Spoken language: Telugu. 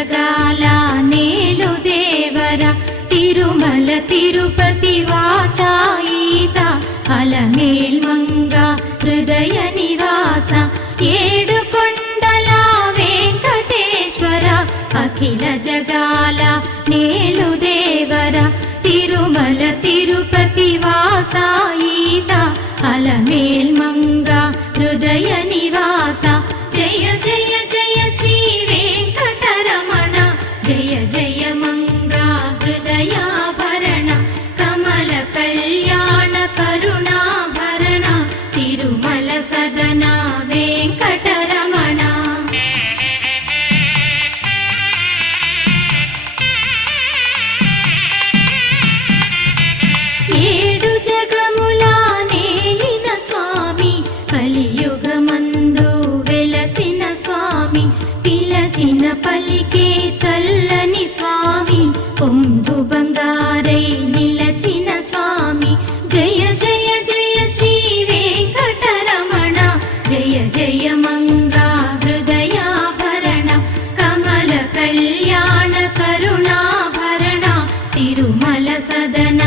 జగాల నేలు దేవర తిరుమల తిరుపతి వాస ఈసా అలమేల్ మంగ హృదయ నివాస ఏడు కొండల వెంకటేశ్వర అఖిల జగాల నేలు దేవర తిరుమల తిరుపతి వాస ఈసా అలమేల్ మంగ హృదయ నివాస జయ జయ జయ శ్రీ వెంకటరమణ జయ జయ మంగ హృదయాభరణ కమల కళ్యాణ కరుణాభరణ తిరుమల సదన వెంకటరమణ. ఏడు జగముల నేలిన స్వామి కలియుగమందు వెలసిన స్వామి పిలచిన పలికే చల్లని స్వామి పొంగు బంగారై నిలచిన స్వామి జయ జయ జయ శ్రీ వెంకటరమణ జయ జయ మంగా హృదయాభరణ కమల కళ్యాణ కరుణాభరణ తిరుమల సదన